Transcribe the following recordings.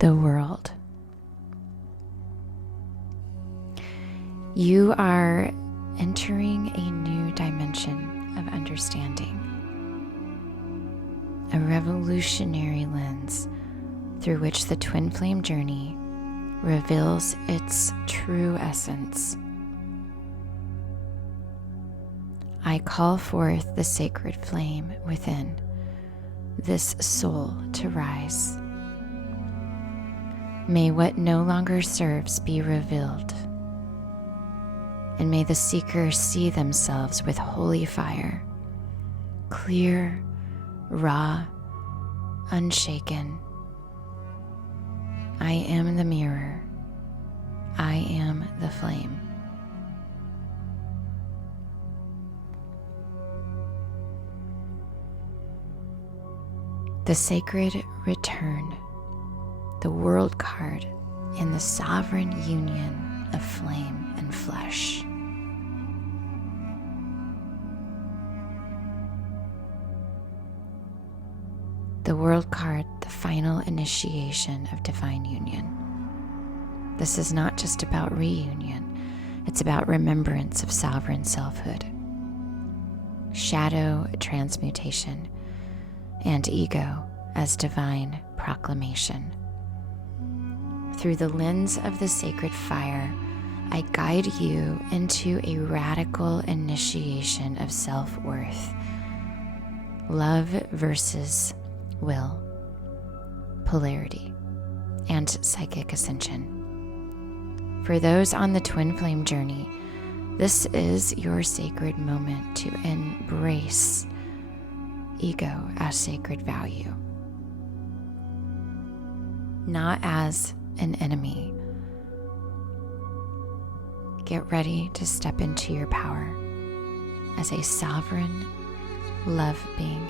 the world. You are entering a new dimension of understanding, a revolutionary lens through which the twin flame journey reveals its true essence. I call forth the sacred flame within this soul to rise. May what no longer serves be revealed, and may the seeker see themselves with holy fire, clear, raw, unshaken. I am the mirror. I am the flame. The sacred return, the world card in the sovereign union of flame and flesh. The world card, the final initiation of divine union. This is not just about reunion, it's about remembrance of sovereign selfhood, shadow transmutation, and ego as divine proclamation. Through the lens of the sacred fire, I guide you into a radical initiation of self-worth, love versus will, polarity, and psychic ascension. For those on the twin flame journey, this is your sacred moment to embrace ego as sacred value, not as an enemy. Get ready to step into your power as a sovereign love being.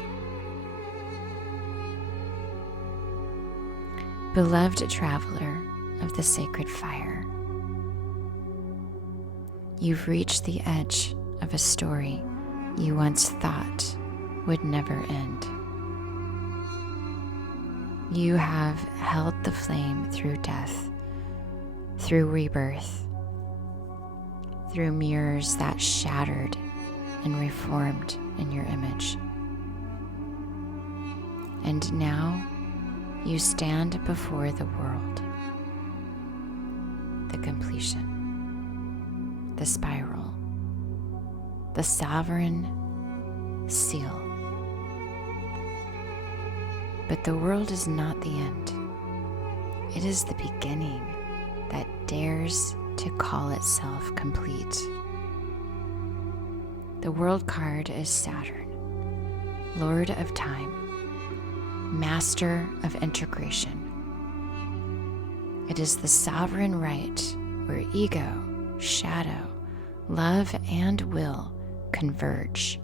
Beloved traveler of the sacred fire, you've reached the edge of a story you once thought would never end. You have held the flame through death, through rebirth, through mirrors that shattered and reformed in your image. And now you stand before the world, the completion, the spiral, the sovereign seal. But the world is not the end. It is the beginning that dares to call itself complete. The world card is Saturn, Lord of Time, Master of Integration. It is the sovereign right where ego, shadow, love, and will converge,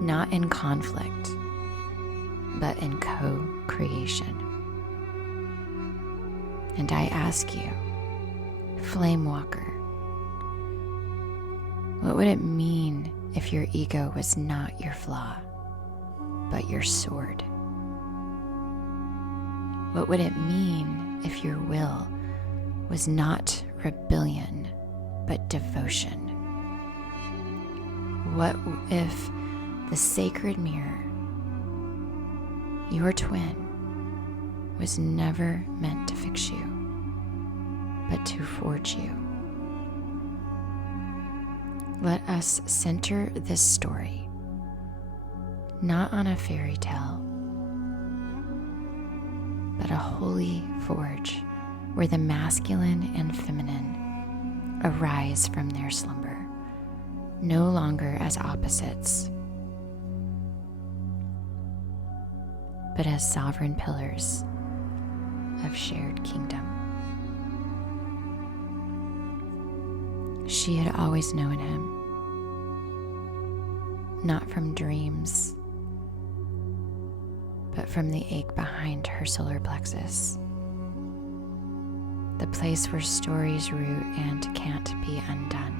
not in conflict, but in co-creation. And I ask you, Flame Walker, what would it mean if your ego was not your flaw, but your sword? What would it mean if your will was not rebellion, but devotion? What if the sacred mirror, your twin, was never meant to fix you, but to forge you? Let us center this story not on a fairy tale, but a holy forge where the masculine and feminine arise from their slumber, no longer as opposites, but as sovereign pillars of shared kingdom. She had always known him, not from dreams, but from the ache behind her solar plexus, the place where stories root and can't be undone.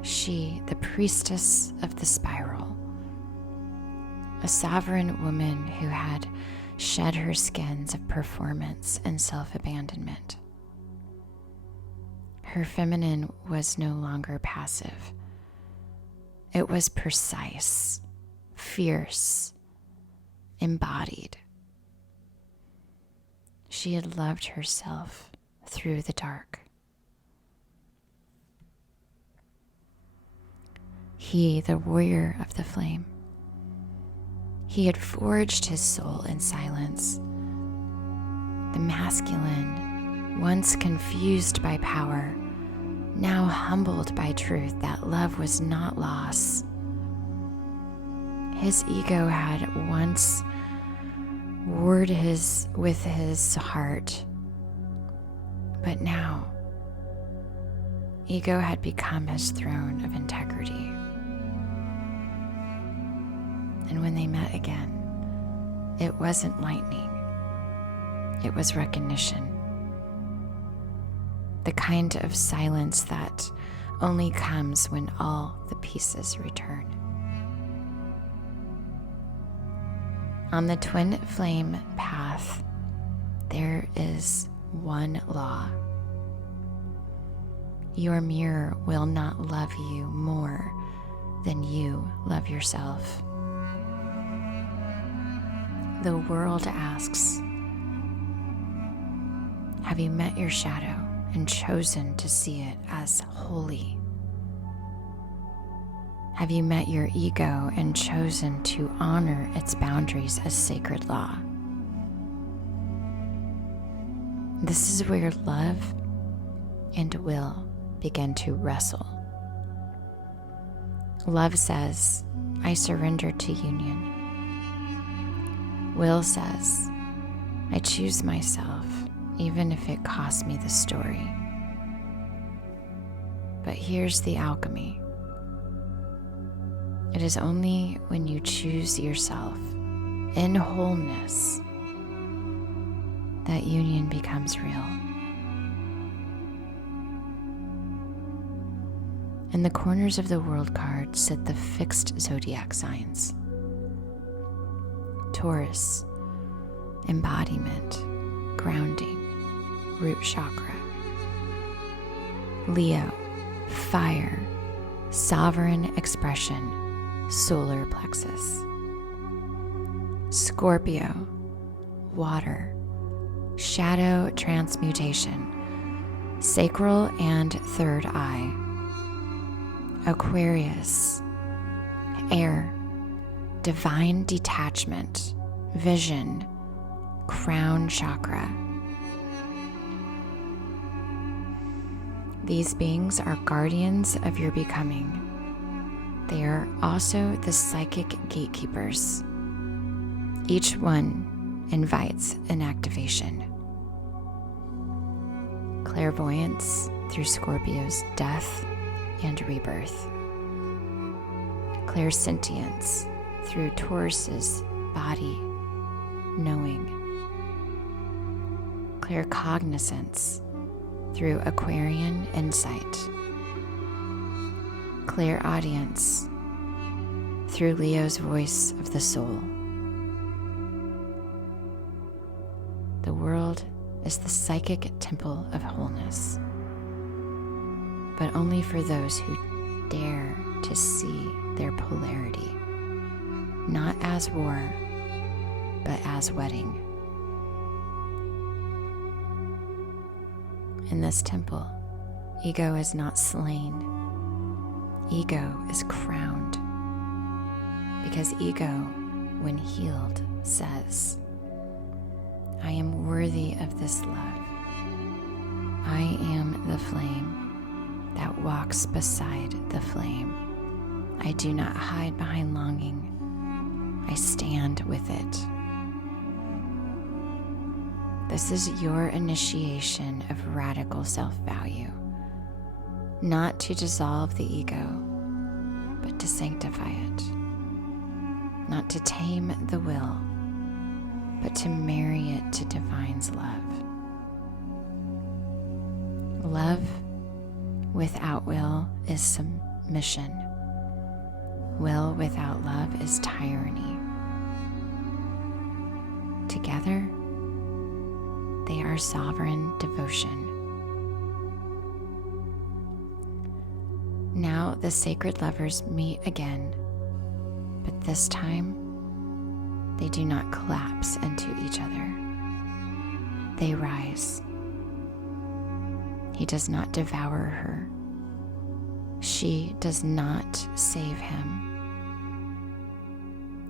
She, the priestess of the spiral, a sovereign woman who had shed her skins of performance and self-abandonment. Her feminine was no longer passive. It was precise, fierce, embodied. She had loved herself through the dark. He, the warrior of the flame, he had forged his soul in silence. The masculine, once confused by power, now humbled by truth that love was not loss. His ego had once warred with his heart, but now ego had become his throne of integrity. And when they met again, it wasn't lightning, it was recognition. The kind of silence that only comes when all the pieces return. On the twin flame path, there is one law. Your mirror will not love you more than you love yourself. The world asks, have you met your shadow and chosen to see it as holy? Have you met your ego and chosen to honor its boundaries as sacred law? This is where love and will begin to wrestle. Love says, I surrender to union. Will says, I choose myself, even if it costs me the story. But here's the alchemy. It is only when you choose yourself in wholeness that union becomes real. In the corners of the world card sit the fixed zodiac signs. Taurus, embodiment, grounding, root chakra. Leo, fire, sovereign expression, solar plexus. Scorpio, water, shadow transmutation, sacral and third eye. Aquarius, air, divine detachment, vision, crown chakra. These beings are guardians of your becoming. They are also the psychic gatekeepers. Each one invites an activation. Clairvoyance through Scorpio's death and rebirth. Clairsentience through Taurus's body, knowing. Claircognizance through Aquarian insight. Clairaudience through Leo's voice of the soul. The world is the psychic temple of wholeness, but only for those who dare to see their polarity, not as war, but as wedding. In this temple, ego is not slain. Ego is crowned, because ego, when healed, says, I am worthy of this love. I am the flame that walks beside the flame. I do not hide behind longing. I stand with it. This is your initiation of radical self-value, not to dissolve the ego, but to sanctify it, not to tame the will, but to marry it to divine's love. Love without will is submission. Will without love is tyranny. together, they are sovereign devotion. Now the sacred lovers meet again, but this time they do not collapse into each other. They rise. He does not devour her. She does not save him.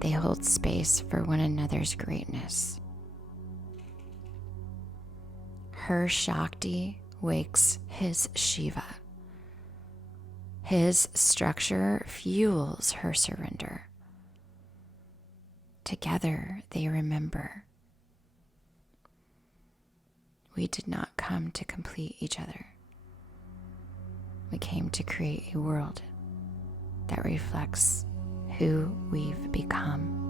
They hold space for one another's greatness. Her Shakti wakes his Shiva. His structure fuels her surrender. Together they remember. We did not come to complete each other. We came to create a world that reflects who we've become.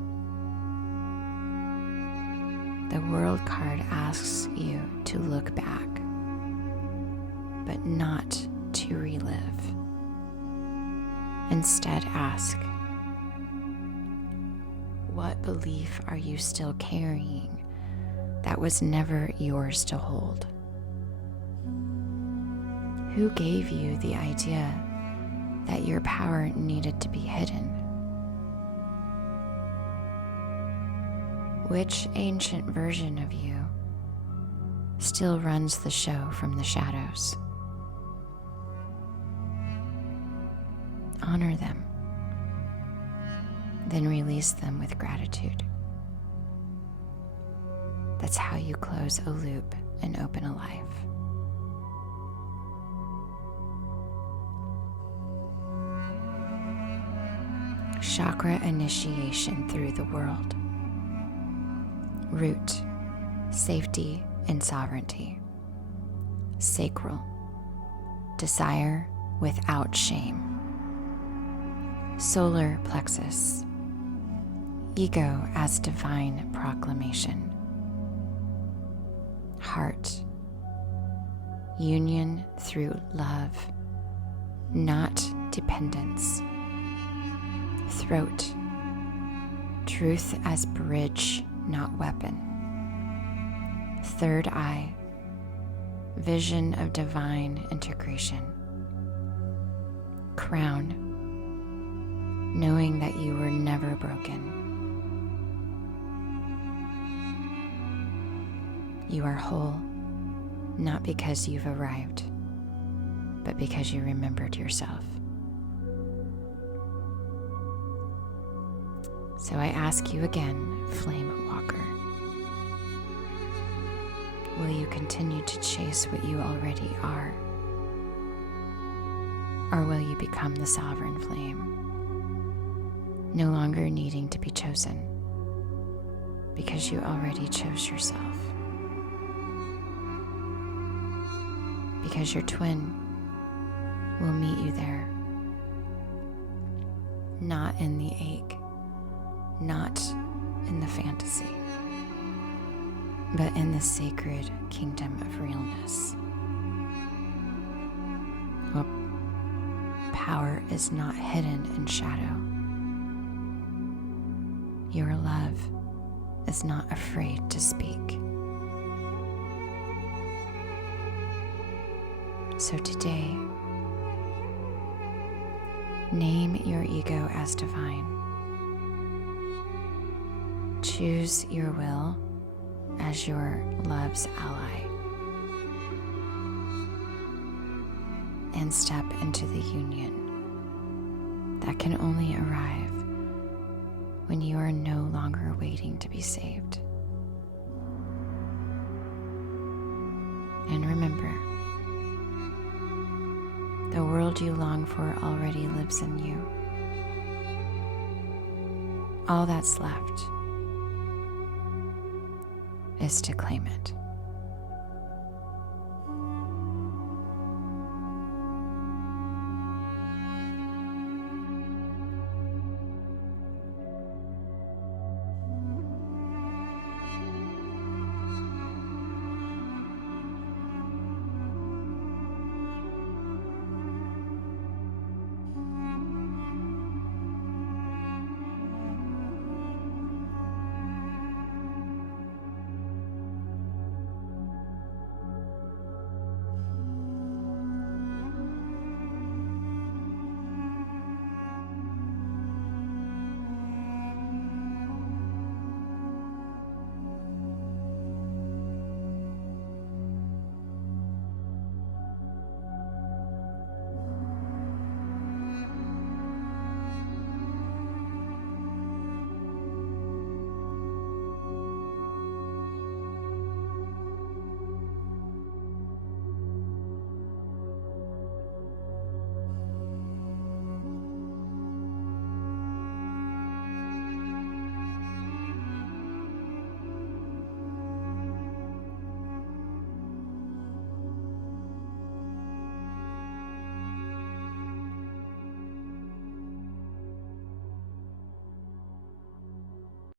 The world card asks you to look back, but not to relive. Instead, ask, what belief are you still carrying that was never yours to hold? Who gave you the idea that your power needed to be hidden? Which ancient version of you still runs the show from the shadows? Honor them, then release them with gratitude. That's how you close a loop and open a life. Chakra initiation through the world. Root, safety and sovereignty. Sacral, desire without shame. Solar plexus, ego as divine proclamation. Heart, union through love, not dependence. Throat, truth as bridge, not weapon. Third eye, vision of divine integration. Crown, knowing that you were never broken. You are whole, not because you've arrived, but because you remembered yourself. So I ask you again, Flame Walker, will you continue to chase what you already are? Or will you become the sovereign flame, no longer needing to be chosen because you already chose yourself? Because your twin will meet you there, not in the ache, not in the fantasy, but in the sacred kingdom of realness. Well, power is not hidden in shadow. Your love is not afraid to speak. So today, name your ego as divine. Choose your will as your love's ally. And step into the union that can only arrive when you are no longer waiting to be saved. And remember, the world you long for already lives in you. All that's left is to claim it.